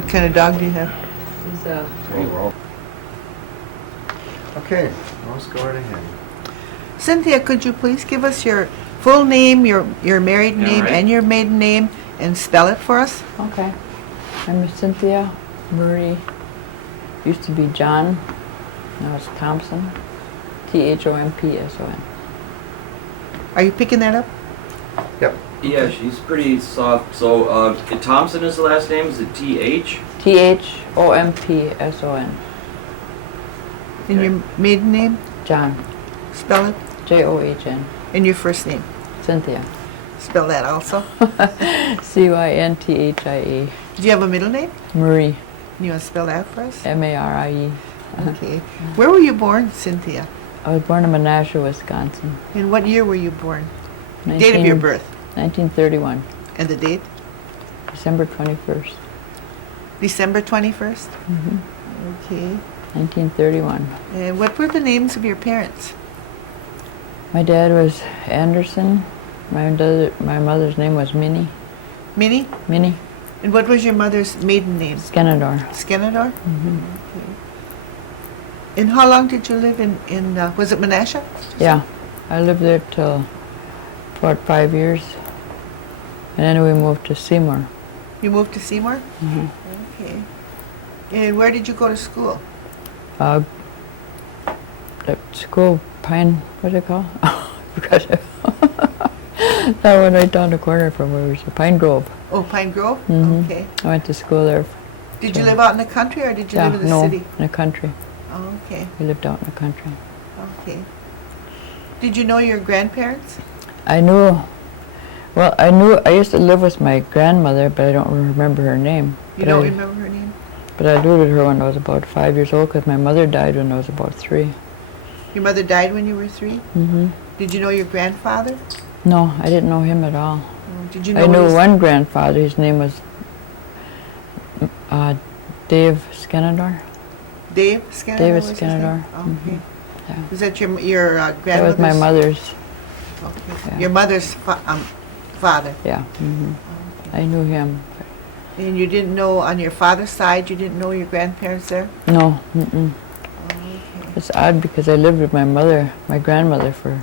What kind of dog do you have? He's Okay, let's go right ahead. Cynthia, could you please give us your full name, your married name, right. and your maiden name, and spell it for us? okay. I'm Cynthia Marie. Used to be John. Now it's Thompson. Thompson. Are you picking that up? Yep. Yeah, she's pretty soft. So, Thompson is the last name. Is it T-H? Thompson. And your maiden name? John. Spell it. John. And your first name? Cynthia. Spell that also. Cynthia. Do you have a middle name? Marie. You want to spell that for us? Marie. Okay. Where were you born, Cynthia? I was born in Menasha, Wisconsin. And what year were you born? Date of your birth? 1931. And the date? December 21st. December 21st? Mm-hmm. Okay. 1931. And what were the names of your parents? My dad was Anderson. My mother's name was Minnie. Minnie? Minnie And what was your mother's maiden name? Skenador. Skenador? Mm-hmm. Okay. And how long did you live in was it Menasha? Yeah, I lived there till about 5 years, and then we moved to Seymour. You moved to Seymour? Mm-hmm. Okay. And where did you go to school? The school Pine, what's it called? Because that one right down the corner from where we were, Pine Grove. Oh, Pine Grove? Mhm. Okay. I went to school there. Did you live out in the country or did you live in the no, city? in the country. Oh, okay. We lived out in the country. Okay. Did you know your grandparents? I used to live with my grandmother, but I don't remember her name. You don't remember her name? But I lived with her when I was about 5 years old because my mother died when I was about 3. Your mother died when you were 3? Mm-hmm. Did you know your grandfather? No, I didn't know him at all. Did you know I knew his- one grandfather. His name was Dave Skenador. Dave Skenador? David was his name? Skenador. Okay. Yeah. Was that your grandmother's? That was my mother's. Okay. Yeah. Your mother's father? Yeah. Mm-hmm. Okay. I knew him. And you didn't know on your father's side, you didn't know your grandparents there? No. Mm-mm. Okay. It's odd because I lived with my grandmother for.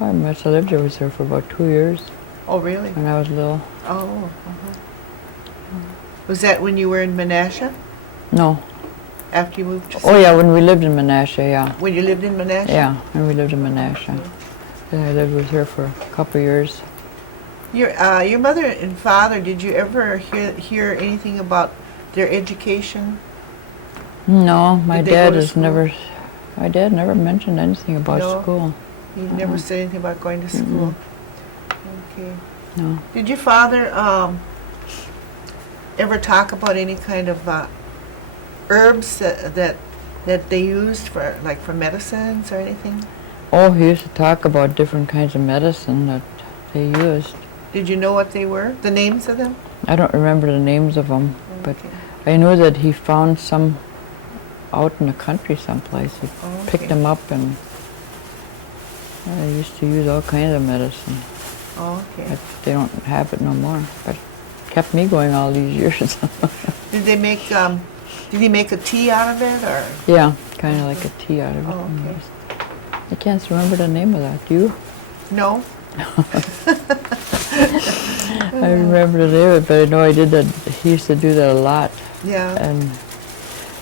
I must have lived with her for about 2 years Oh, really? when I was little. Oh. Was that when you were in Menasha? No. After you moved to Oh yeah, when we lived in Menasha, yeah. When you lived in Menasha? Yeah, when we lived in Menasha. Then I lived with her for a couple of years. Your mother and father, did you ever hear anything about their education? No, my Did they go dad to has school? never. My dad never mentioned anything about No? school. You never said anything about going to school? Okay. No. Did your father ever talk about any kind of herbs that they used for medicines or anything? Oh, he used to talk about different kinds of medicine that they used. Did you know what they were? The names of them? I don't remember the names of them, but Okay. I knew that he found some out in the country someplace. He Oh, picked okay. them up and they used to use all kinds of medicine. Oh, okay. But they don't have it no more. But it kept me going all these years. Did they make? Did he make a tea out of it, or? Yeah, kind of like a tea out of it. Oh, okay. I can't remember the name of that. Do you? No. I remember the name of it, but I know I did that. He used to do that a lot. Yeah. And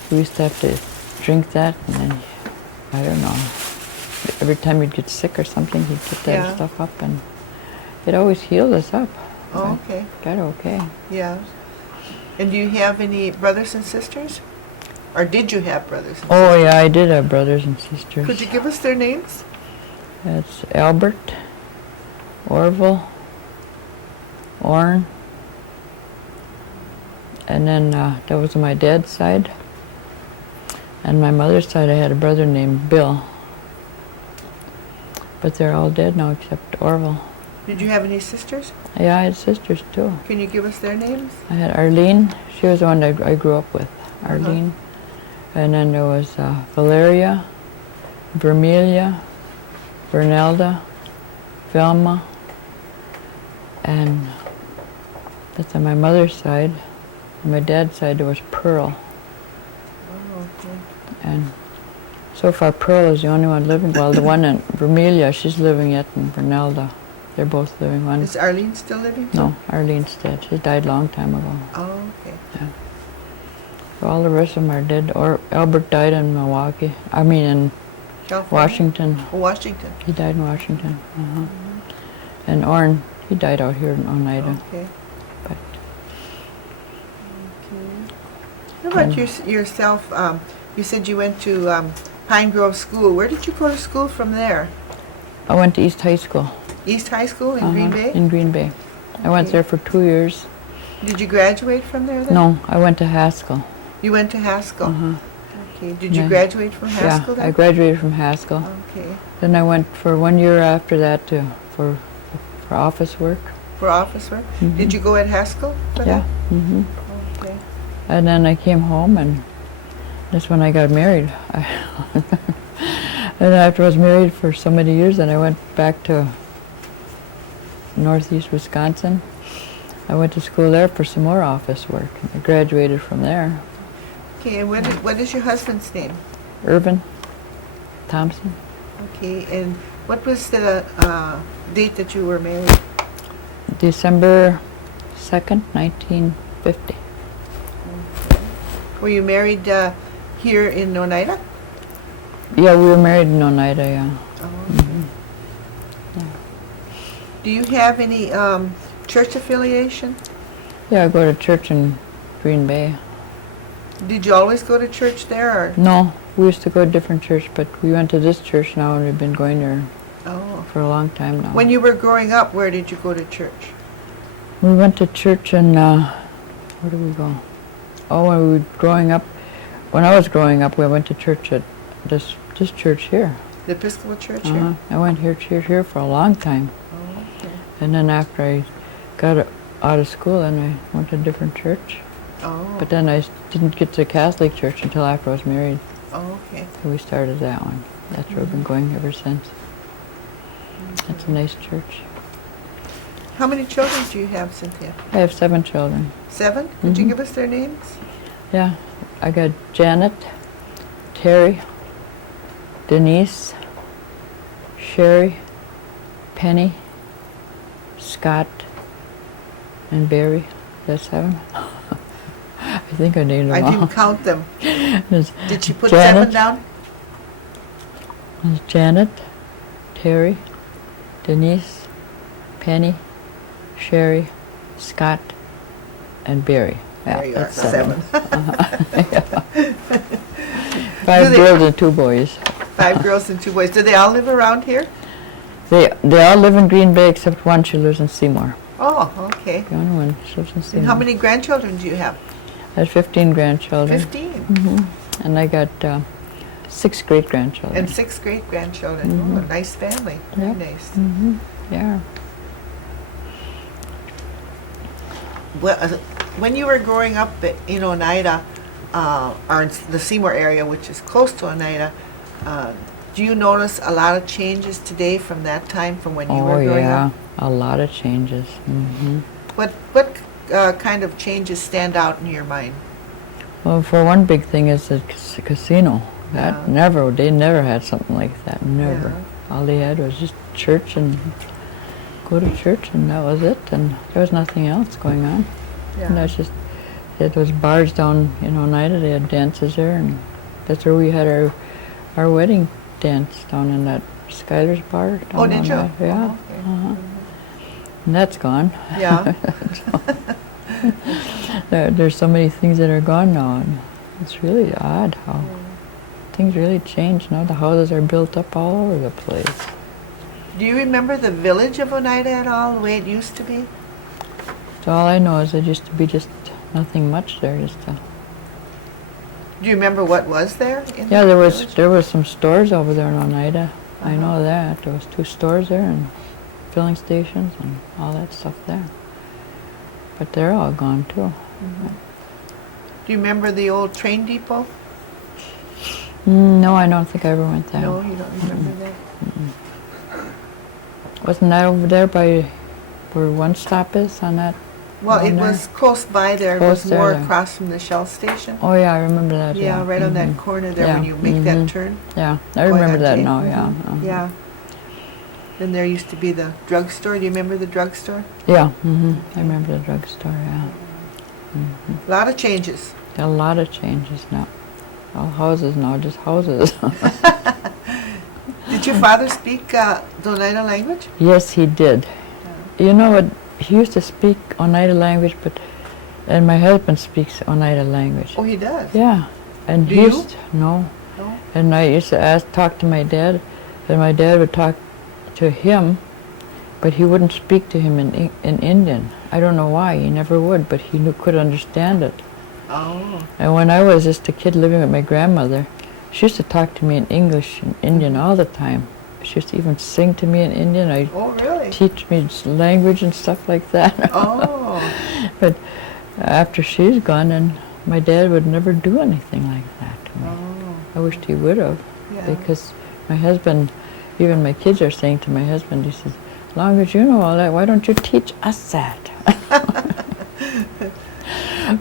we used to have to drink that, and then, I don't know, every time you'd get sick or something, he'd get that Yeah. stuff up, and it always healed us up. Oh, okay. Got okay. Yeah. And do you have any brothers and sisters? Or did you have brothers and Oh, sisters? yeah, I did have brothers and sisters. Could you give us their names? That's Albert, Orville, Orrin, and then that was on my dad's side. And my mother's side, I had a brother named Bill. But they're all dead now except Orville. Did you have any sisters? Yeah, I had sisters too. Can you give us their names? I had Arlene. She was the one that I grew up with, Arlene. And then there was Valeria, Vermelia, Vernelda, Velma, and that's on my mother's side. On my dad's side, there was Pearl. Oh, okay. And so far, Pearl is the only one living. Well, the one in Vermilion, she's living yet in Vernelda. They're both living. One. Is Arlene still living? No, Arlene's dead. She died a long time ago. Oh, okay. All the rest of them are dead. Or Albert died in Milwaukee. I mean, in California? Washington. Oh, Washington. He died in Washington. And Orrin, he died out here in Oneida. Okay. But How about yourself? You said you went to Pine Grove School. Where did you go to school from there? I went to East High School. East High School in Green Bay? In Green Bay. I went Okay. there for 2 years. Did you graduate from there then? No, I went to Haskell. You went to Haskell? Uh-huh. Okay. Did you Yeah. graduate from Haskell Yeah, then? I graduated from Haskell. Okay. Then I went for 1 year after that for office work. For office work? Mhm. Did you go at Haskell for Yeah. that? hmm Okay. And then I came home, and that's when I got married. And after I was married for so many years, then I went back to northeast Wisconsin. I went to school there for some more office work. I graduated from there. Okay, and what is your husband's name? Irvin Thompson. Okay, and what was the date that you were married? December 2nd, 1950. Were you married here in Oneida? Yeah, we were married in Oneida, yeah. Oh, okay. Do you have any church affiliation? Yeah, I go to church in Green Bay. Did you always go to church there? Or? No, we used to go to different church, but we went to this church now, and we've been going there Oh. for a long time now. When you were growing up, where did you go to church? We went to church in, where did we go? Oh, when we were growing up, when I was growing up, we went to church at this church here. The Episcopal Church Uh-huh. here? I went here for a long time. Oh, okay. And then after I got out of school, then I went to a different church. Oh. But then I didn't get to Catholic church until after I was married. Oh, okay. So we started that one. That's where we've been going ever since. That's a nice church. How many children do you have, Cynthia? I have 7 children. 7? Could you Mhm. give us their names? Yeah, I got Janet, Terry, Denise, Sherry, Penny, Scott, and Barry. That's 7. I think I named I them all. didn't count them. There's Did she put Janet. 7 down? there's Janet, Terry, Denise, Penny, Sherry, Scott, and Barry. There you are, that's 7. 7. 5 they- girls and 2 boys. 5 girls and 2 boys. Do they all live around here? They all live in Green Bay except one. She lives in Seymour. Oh, okay. The only one she lives in Seymour. And how many grandchildren do you have? I have 15 grandchildren. 15. hmm And I got 6 great grandchildren. And 6 great-grandchildren. Mhm. Oh, a nice family. Very Yep. nice. hmm Yeah. Well, when you were growing up in Oneida, or in the Seymour area, which is close to Oneida, do you notice a lot of changes today from that time, from when you Oh were growing yeah, up? a lot of changes. hmm What kind of changes stand out in your mind? Well, for one big thing is the casino. That Yeah. they never had something like that. Never. Yeah. All they had was just church and go to church, and that was it. And there was nothing else going on. And that's just, it was bars down in Oneida. They had dances there, and that's where we had our wedding dance, down in that Skylar's bar. Down Oh, did you? on that- Yeah. Oh, okay. Uh-huh. And that's gone. Yeah. There's so many things that are gone now, and it's really odd how things really change now. The houses are built up all over the place. Do you remember the village of Oneida at all, the way it used to be? So all I know is it used to be just nothing much there. Do you remember what was there? In Yeah, the there was village? some stores over there in Oneida. I Uh-huh. know that. There was 2 stores there and filling stations and all that stuff there. But they're all gone too. Do you remember the old train depot? No, I don't think I ever went there. No, you don't remember that? Wasn't that over there by where One Stop is on that Well, it down there. was close by there. It Close was there, more yeah. across from the Shell station. Oh yeah, I remember that. Yeah, right on that mhm. corner there when Yeah, you make that mhm. turn. Yeah, I going remember on that Jay. now. Mhm. Yeah. uh-huh. Yeah. Then there used to be the drugstore. Do you remember the drugstore? Yeah. I remember the drugstore. Yeah. A lot of changes. A lot of changes now. All houses now, just houses. Did your father speak the Oneida language? Yes, he did. You know what? He used to speak Oneida language, and my husband speaks Oneida language. Oh, he does? Yeah, and Do he you? used no. No? And I used to talk to my dad, and my dad would talk to him, but he wouldn't speak to him in Indian. I don't know why. He never would, but he could understand it. Oh. And when I was just a kid living with my grandmother, she used to talk to me in English and Indian all the time. She used to even sing to me in Indian. I'd Oh, really? teach me language and stuff like that. Oh. But after she's gone, and my dad would never do anything like that to me. Oh. I wished he would have, Yeah. because my husband, even my kids are saying to my husband, he says, as long as you know all that, why don't you teach us that?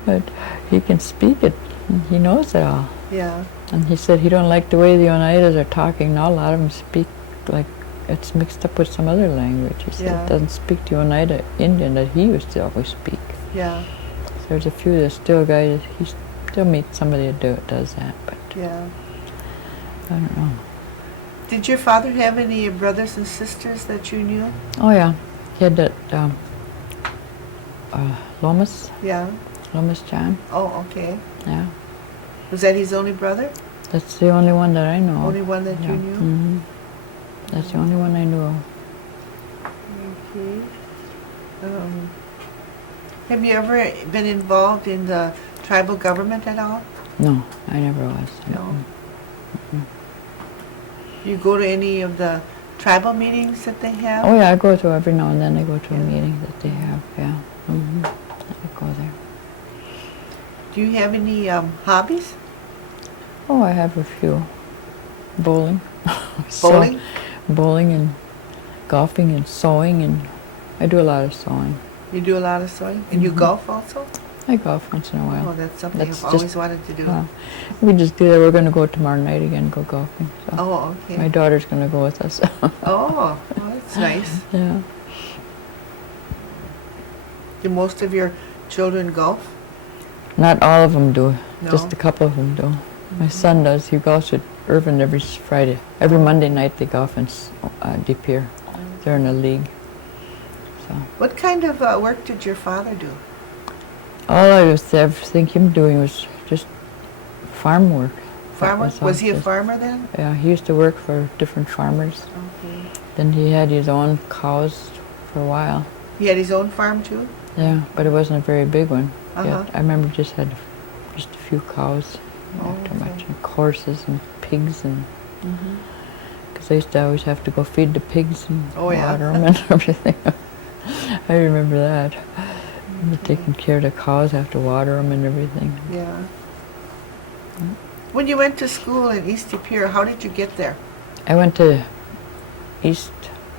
But he can speak it, and he knows it all. Yeah. And he said he don't like the way the Oneidas are talking now. A lot of them speak like it's mixed up with some other language. He said Yeah. it doesn't speak the Oneida Indian that he used to always speak. Yeah. So there's a few that still guys, he still meets somebody that does that, but Yeah. I don't know. Did your father have any brothers and sisters that you knew? Oh yeah, he had that Lomas John. Oh, okay. Yeah, Was that his only brother? that's the only one that I know. Only one that you knew? hmm That's the only one I knew of. Okay. Have you ever been involved in the tribal government at all? No, I never was. No. You go to any of the tribal meetings that they have? Oh yeah, I go to every now and then. I go to a Yeah. meeting that they have. Yeah, I go there. Do you have any hobbies? Oh, I have a few. Bowling. Bowling? Bowling and golfing and sewing, and I do a lot of sewing. You do a lot of sewing? And you golf also? I golf once in a while. Oh, that's something That's I've just- always wanted to do. We just do that. We're going to go tomorrow night again, go golfing. So Oh, okay. my daughter's going to go with us. Oh, well, that's nice. Yeah. Do most of your children golf? Not all of them do. No? Just a couple of them do. My son does. He golfs with Irvin every Friday. Every Monday night they golf in De Pere. They're in a league. So What kind of work did your father do? all I was ever think him doing was just farm work. That Farmer? all Was he a just- farmer then? Yeah, he used to work for different farmers. Okay. Then he had his own cows for a while. He had his own farm too? Yeah, but it wasn't a very big one. Uh-huh. I remember just had just a few cows, Oh, not too much, okay. and horses and pigs, and Mm-hmm. because I used to always have to go feed the pigs and Oh, yeah. water them and everything. I remember that. Taking care of the cows, have to water them and everything. Yeah. When you went to school in East De Pere, how did you get there? I went to East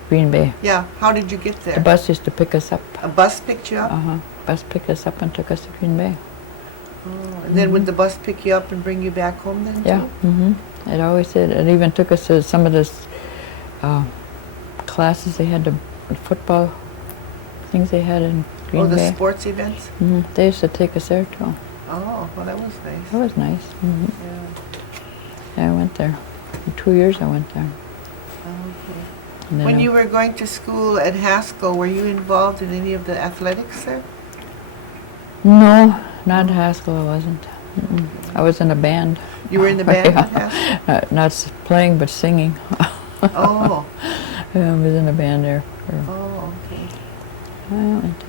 Green Bay. Yeah, how did you get there? The bus used to pick us up. A bus picked you up? Bus picked us up and took us to Green Bay. Oh, and then would the bus pick you up and bring you back home then Yeah. too? It always did. It even took us to some of the classes they had, the football things they had in Green Oh, the Bay. sports events? They used to take us there too. Oh, well, that was nice. That was nice. Yeah. Yeah, I went there. For 2 years I went there. Okay. And then When you were going to school at Haskell, were you involved in any of the athletics there? No, not Haskell I wasn't. I was in a band. You were in the band Yeah. at Haskell? Not playing, but singing. Oh, I was in a band there. oh, okay. I went to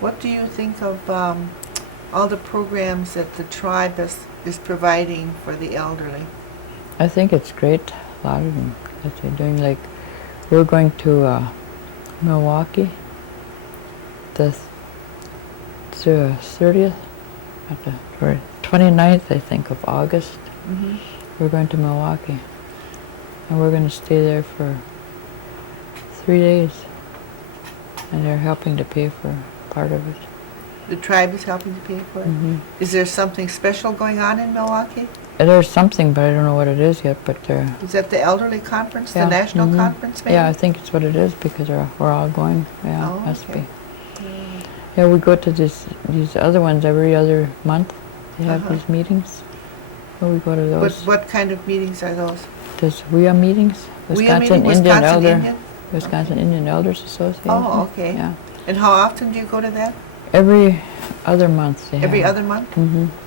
What do you think of all the programs that the tribe is providing for the elderly? I think it's great, a lot of them that they're doing. Like, we're going to Milwaukee, the 30th, or 29th, I think, of August. Mm-hmm. We're going to Milwaukee. And we're going to stay there for 3 days. And they're helping to pay for part of it. The tribe is helping to pay for it? Mhm. Is there something special going on in Milwaukee? There's something, but I don't know what it is yet, but they're... Is that the elderly conference, Yeah, the national mhm. conference maybe? Yeah, I think it's what it is because we're all going. Yeah, Oh, must okay. be. Yeah, we go to these other ones every other month. They have Uh-huh. these meetings. So we go to those. What kind of meetings are those? There's WIA meetings, WIA meeting, Wisconsin Indian? Wisconsin Indian Elders Association. Oh, okay. Yeah, And how often do you go to that? every other month they Every have. other month?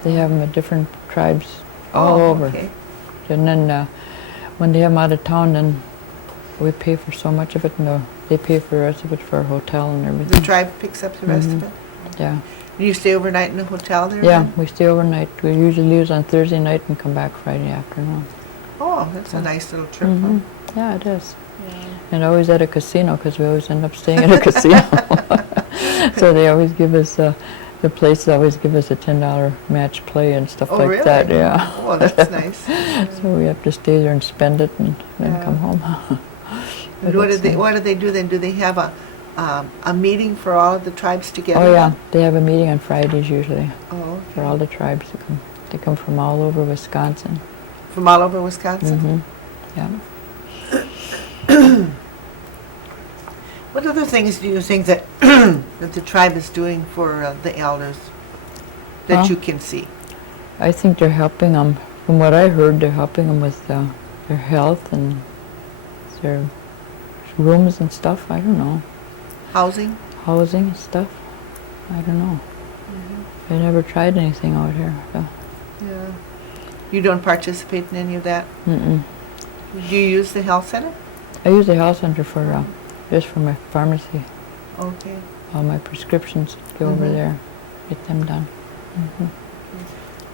They have them at different tribes all Oh, over. okay. And then when they have them out of town, then we pay for so much of it, and they pay for the rest of it for our hotel and The everything. tribe picks up the rest of Mhm. it? Yeah, And you stay overnight in the hotel there? yeah. then? We stay overnight. We usually leave on Thursday night and come back Friday afternoon. Oh, that's a nice little trip. Mhm. Yeah, it is. And always at a casino because we always end up staying at a casino. So they always give us the places always give us a $10 match play and stuff Oh, like really? that. Yeah. Oh, that's nice. So we have to stay there and spend it and then Yeah. come home. And But what do it's they nice. what do they do then? Do they have a meeting for all of the tribes together? Oh yeah, they have a meeting on Fridays usually Oh, for all the tribes to come. They come from all over Wisconsin. from all over Wisconsin? Hmm. Yeah. What other things do you think that that the tribe is doing for the elders that Well, you can see? I think they're helping them. From what I heard, they're helping them with their health and their rooms and stuff. I don't know. Housing? Housing and stuff. I don't know. I never tried anything out here. So. Yeah. You don't participate in any of that? Mm-mm. Do you use the health center? I use the health center for just for my pharmacy. Okay. All my prescriptions go over Mhm. there, get them done. Hmm.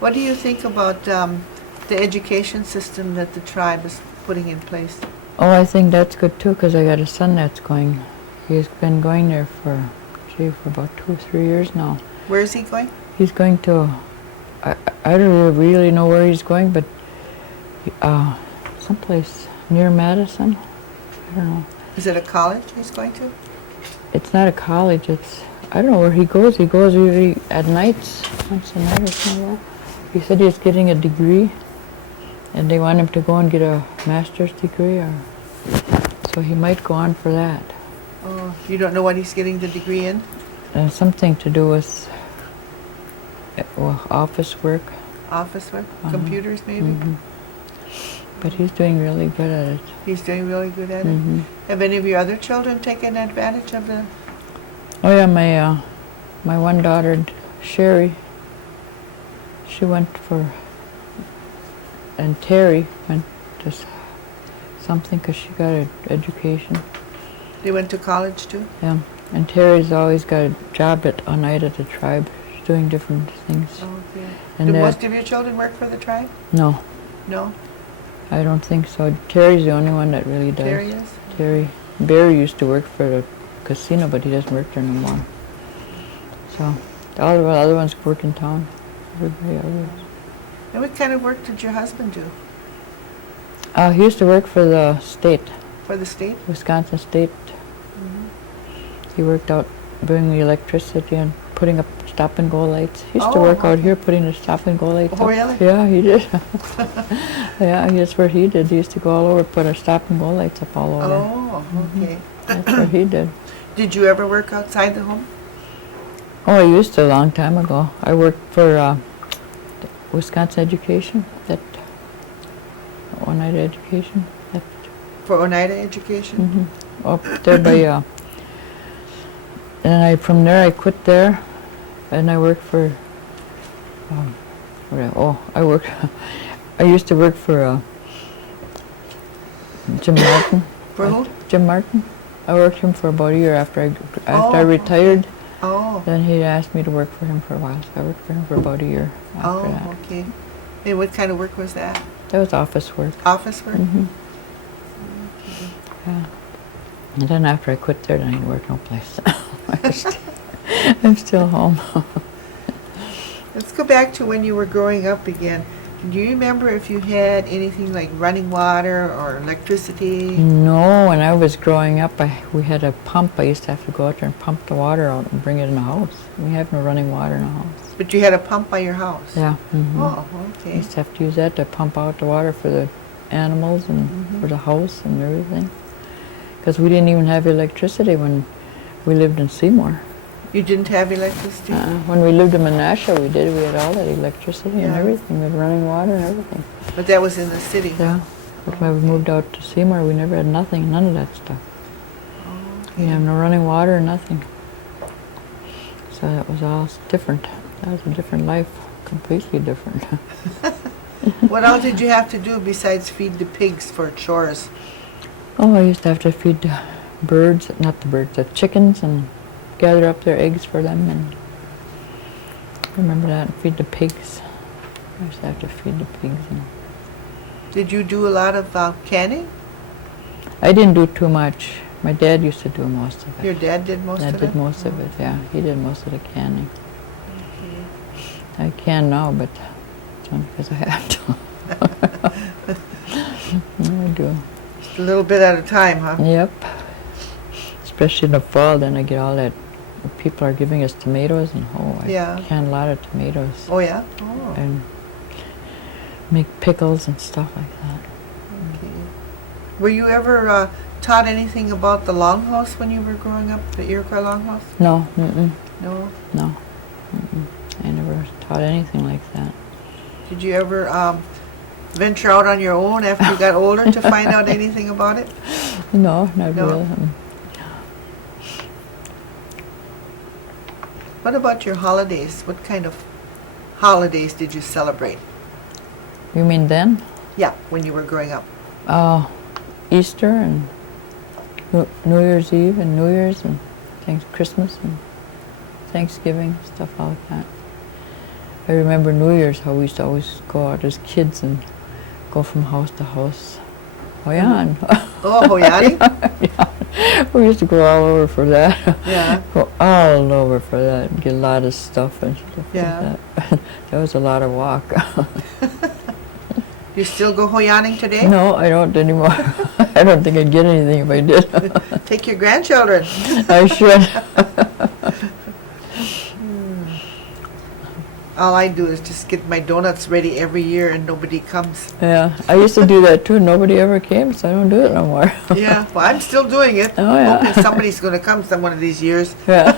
What do you think about the education system that the tribe is putting in place? Oh, I think that's good too, because I got a son that's going. He's been going there for about 2 or 3 years now. Where is he going? He's going to, I don't really know where he's going, but someplace near Madison. I don't know. Is it a college he's going to? It's not a college. I don't know where he goes. He goes usually at nights, once a night or somewhere. He said he's getting a degree, and they want him to go and get a master's degree, so he might go on for that. Oh, you don't know what he's getting the degree in? Something to do with office work. Office work? Uh-huh. Computers maybe? Mhm. But he's doing really good at it. He's doing really good at it. Mhm. Have any of your other children taken advantage of the... Oh yeah, my one daughter, Sherry, she went for, and Terry went to something because she got an education. They went to college too? Yeah, and Terry's always got a job at Oneida, the tribe. She's doing different things. Okay. And Do most of your children work for the tribe? no, No? I don't think so. Terry's the only one that really does. Terry is? Terry. Barry used to work for the casino, but he doesn't work there no more. So, all the other ones work in town. Everybody else. And what kind of work did your husband do? He used to work for the state, For the state? Wisconsin State. He worked out doing the electricity and putting up stop and go lights. He used to Oh, work out okay. here putting the stop and go lights Oh, up. really? Yeah, he did. Yeah, that's what he did. He used to go all over, put our stop and go lights up all over. Oh, okay. That's what he did. Did you ever work outside the home? Oh, I used to a long time ago. I worked for Wisconsin Education, that Oneida Education. That, For Oneida Education? Up there by, and from there I quit there, and I worked for, I used to work for Jim Martin. For who? Jim Martin. I worked him for about a year after I Oh, retired. Oh, Then he asked me to work for him for a while, so I worked for him for about a year after that. oh, okay. And what kind of work was that? That was office work. Office work? Hmm. Yeah. And then after I quit there, then I didn't work no place. I'm still home. Let's go back to when you were growing up again. Do you remember if you had anything like running water or electricity? No, when I was growing up, we had a pump. I used to have to go out there and pump the water out and bring it in the house. We have no running water in the house. But you had a pump by your house? Yeah. Oh, I okay. used to have to use that to pump out the water for the animals and for the house and everything. Because we didn't even have electricity when we lived in Seymour. You didn't have electricity? When we lived in Menasha, we did. We had all that electricity and Yeah. everything. We had running water and everything. But that was in the city? Yeah. But when we moved out to Seymour, we never had nothing, none of that stuff. We didn't have no running water, nothing. So that was all different. That was a different life, completely different. What else did you have to do besides feed the pigs for chores? Oh, I used to have to feed the birds, not the birds, the chickens, and gather up their eggs for them, and I remember that, and feed the pigs. I used to have to feed the pigs. And Did you do a lot of canning? I didn't do too much. My dad used to do most of it. Your dad did most Dad of it? did most of it, yeah. He did most of the canning. I can now, but it's only because I have to. I do. Just a little bit at a time, huh? Yep. Especially in the fall, then I get all that. People are giving us tomatoes, and I Yeah. can a lot of tomatoes. Oh, yeah? Oh, And make pickles and stuff like that. okay. Were you ever taught anything about the longhouse when you were growing up, the Iroquois longhouse? No, No? no. I never taught anything like that. Did you ever venture out on your own after you got older to find out anything about it? No, not No. really. What about your holidays? What kind of holidays did you celebrate? You mean then? Yeah, when you were growing up. Easter and New Year's Eve and New Year's and Christmas and Thanksgiving, stuff like that. I remember New Year's, how we used to always go out as kids and go from house to house. Hoyan. Oh, Hoyani? Yeah. We used to go all over for that. Yeah. Go all over for that and get a lot of stuff and stuff Yeah. like that. That was a lot of walk. You still go Hoyaning today? No, I don't anymore. I don't think I'd get anything if I did. Take your grandchildren. I should. All I do is just get my donuts ready every year and nobody comes. Yeah, I used to do that too. Nobody ever came, so I don't do it no more. Yeah, well, I'm still doing it. Oh, yeah. Hoping somebody's going to come some one of these years. Yeah.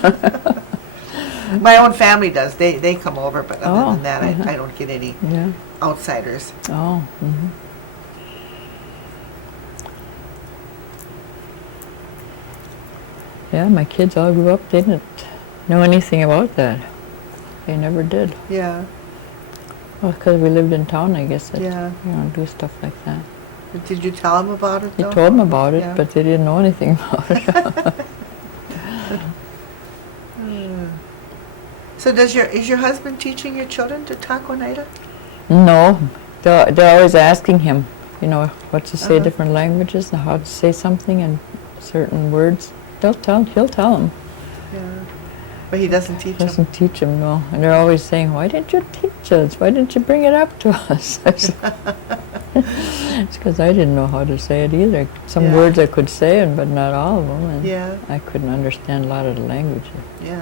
My own family does. They come over, but other Oh, than that, uh-huh. I don't get any Yeah. outsiders. Oh. Mhm. Yeah, my kids all grew up. They didn't know anything about that. They never did. Yeah, Well, because we lived in town, I guess. That, Yeah. You know, do stuff like that. but did you tell them about it, You though? told them about it, Yeah. but they didn't know anything about it. So is your husband teaching your children to talk Oneida? No, they're always asking him, you know, what to say, Uh-huh. different languages, and how to say something in certain words. He'll tell them. Yeah. But he doesn't teach them. Doesn't teach them, no. And they're always saying, why didn't you teach us? Why didn't you bring it up to us? I said, it's because I didn't know how to say it either. Some Yeah. words I could say, but not all of them. And Yeah. I couldn't understand a lot of the language. Yeah.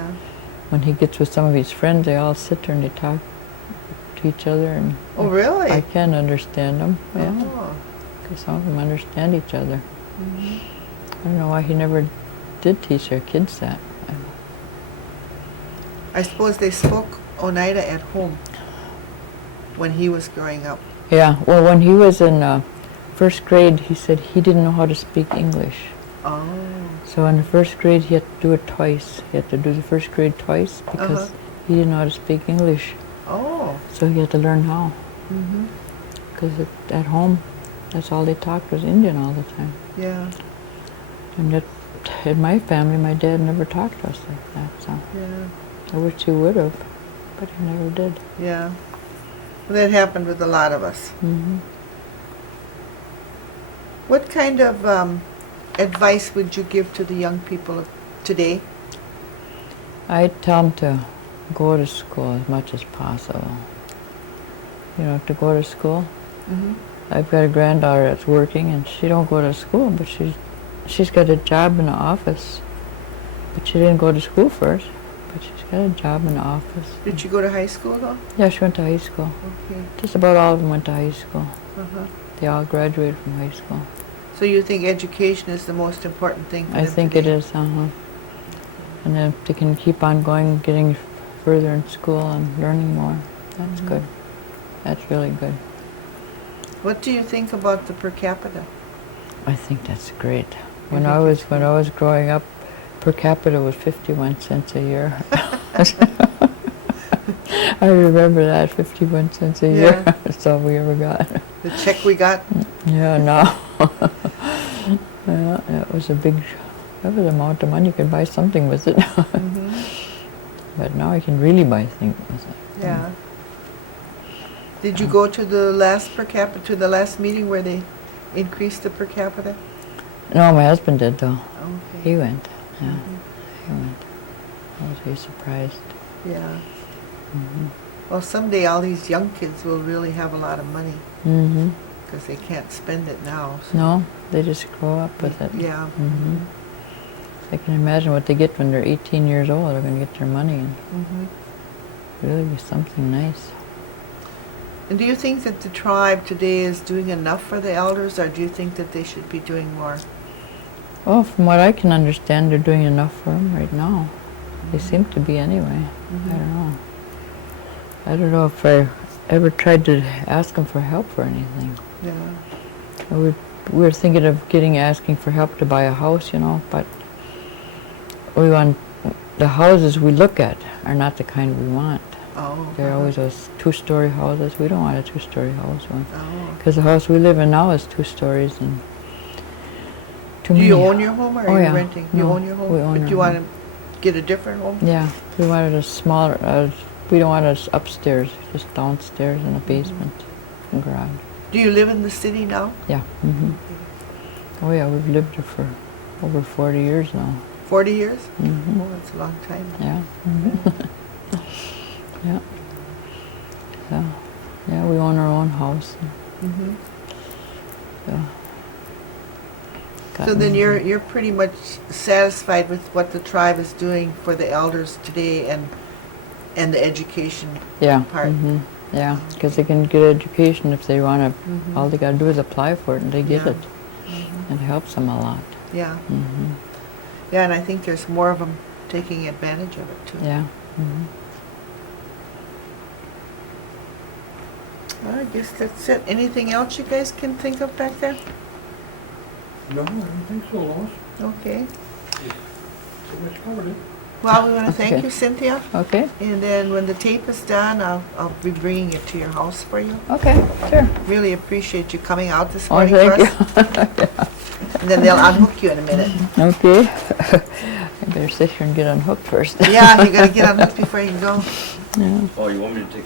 When he gets with some of his friends, they all sit there and they talk to each other. And Oh, really? I can understand them, yeah. Oh. Because some of them understand each other. I don't know why he never did teach their kids that. I suppose they spoke Oneida at home when he was growing up. Yeah, well, when he was in first grade, he said he didn't know how to speak English. Oh. So in the first grade, he had to do it twice. He had to do the first grade twice because Uh-huh. he didn't know how to speak English. Oh. So he had to learn how. Mm-hmm. Because at home, that's all they talked was Indian all the time. Yeah. And that, in my family, my dad never talked to us like that. So Yeah. I wish he would have, but he never did. Yeah. Well, that happened with a lot of us. Hmm. What kind of advice would you give to the young people of today? I'd tell them to go to school as much as possible. You know, to go to school. Mm-hmm. I've got a granddaughter that's working, and she don't go to school, but she's got a job in the office. But she didn't go to school first, but she's got a job in the office. Did you go to high school though? Yeah, she went to high school. Okay. Just about all of them went to high school. Uh-huh. They all graduated from high school. So you think education is the most important thing for I them think it today? is, And then if they can keep on going, getting further in school and learning more, that's Mhm. good. That's really good. What do you think about the per capita? I think that's great. When think I was it's when I was growing up, per capita was 51 cents a year. I remember that, 51 cents a year. Yeah. That's all we ever got. The check we got? Yeah, no. Yeah, that was an amount of money. You could buy something with it. Mm-hmm. But now you can really buy things with it. Yeah. Did you go to the last meeting where they increased the per capita? No, my husband did though. Okay. He went. Yeah, Mhm. he went. I was very surprised. Yeah. Mhm. Well, someday all these young kids will really have a lot of money Mhm. because they can't spend it now. So. No, they just grow up with it. Yeah. Mhm. I can imagine what they get when they're 18 years old. They're going to get their money and Mm-hmm. really be something nice. And do you think that the tribe today is doing enough for the elders, or do you think that they should be doing more? Well, from what I can understand, they're doing enough for them right now. They seem to be anyway. Mhm. I don't know. I don't know if I ever tried to ask them for help for anything. Yeah. We were thinking of asking for help to buy a house, you know, but the houses we look at are not the kind we want. Oh. They're always those 2-story houses. We don't want a 2-story house one. Oh. Because the house we live in now is 2 stories and too Do many. you own your home or Oh, are you yeah. renting? You No, own your home? we own But our you want home. to get a different home? Yeah, we wanted a smaller, we don't want us upstairs, just downstairs in the basement and garage. Do you live in the city now? Yeah. hmm Oh yeah, we've lived here for over 40 years now. 40 years? hmm Oh, that's a long time. Yeah. Yeah. So, yeah, we own our own house. Mm-hmm. So, So then you're pretty much satisfied with what the tribe is doing for the elders today and the education yeah. part. Yeah, because they can get education if they want to. Mhm. All they got to do is apply for it, and they get Yeah. it. It helps them a lot. Yeah. hmm Yeah, and I think there's more of them taking advantage of it too. Yeah. hmm Well, I guess that's it. Anything else you guys can think of back there? No, I don't think so, Lois. Okay. Pretty much covered it. Well, we want to thank Okay. you, Cynthia. Okay. And then when the tape is done, I'll be bringing it to your house for you. Okay. Sure. Really appreciate you coming out this Oh, morning thank for you. us. And then they'll unhook you in a minute. Okay. I better sit here and get unhooked first. Yeah, you gotta get unhooked before you can go. Yeah. Oh, you want me to take